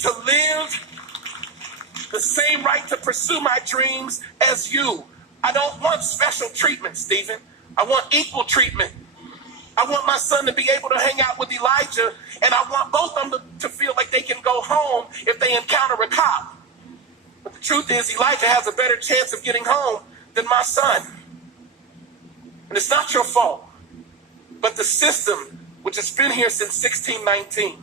to live the same right to pursue my dreams as you. I don't want special treatment, Stephen. I want equal treatment. I want my son to be able to hang out with Elijah, and I want both of them to feel like they can go home if they encounter a cop. But the truth is, Elijah has a better chance of getting home than my son. And it's not your fault. But the system, which has been here since 1619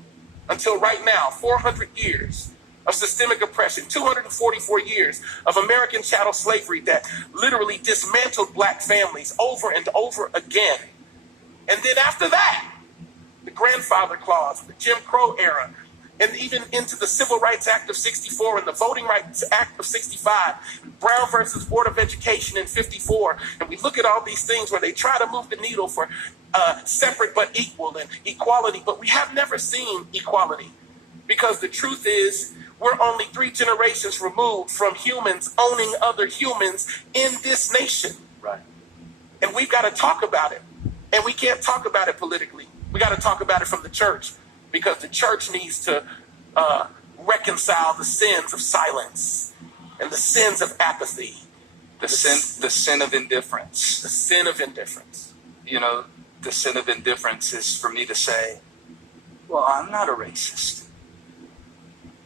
until right now, 400 years of systemic oppression, 244 years of American chattel slavery that literally dismantled black families over and over again. And then after that, the grandfather clause, the Jim Crow era, and even into the Civil Rights Act of 64 and the Voting Rights Act of 65, Brown versus Board of Education in 54. And we look at all these things where they try to move the needle for separate but equal and equality, but we have never seen equality, because the truth is we're only 3 generations removed from humans owning other humans in this nation. Right. And we've got to talk about it. And we can't talk about it politically. We got to talk about it from the church, because the church needs to reconcile the sins of silence and the sins of apathy. The sin of indifference. The sin of indifference. You know, the sin of indifference is for me to say, well, I'm not a racist.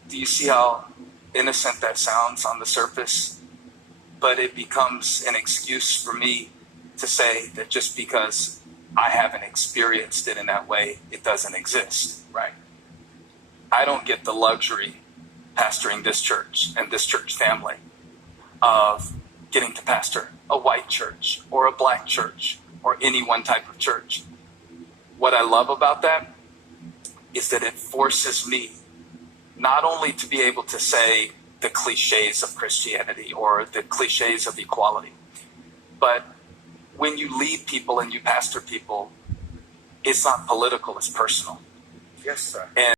Do you see how innocent that sounds on the surface? But it becomes an excuse for me to say that just because I haven't experienced it in that way, it doesn't exist. Right. I don't get the luxury, pastoring this church and this church family, of getting to pastor a white church or a black church or any one type of church. What I love about that is that it forces me not only to be able to say the cliches of Christianity or the cliches of equality, but when you lead people and you pastor people, it's not political, it's personal. Yes, sir. And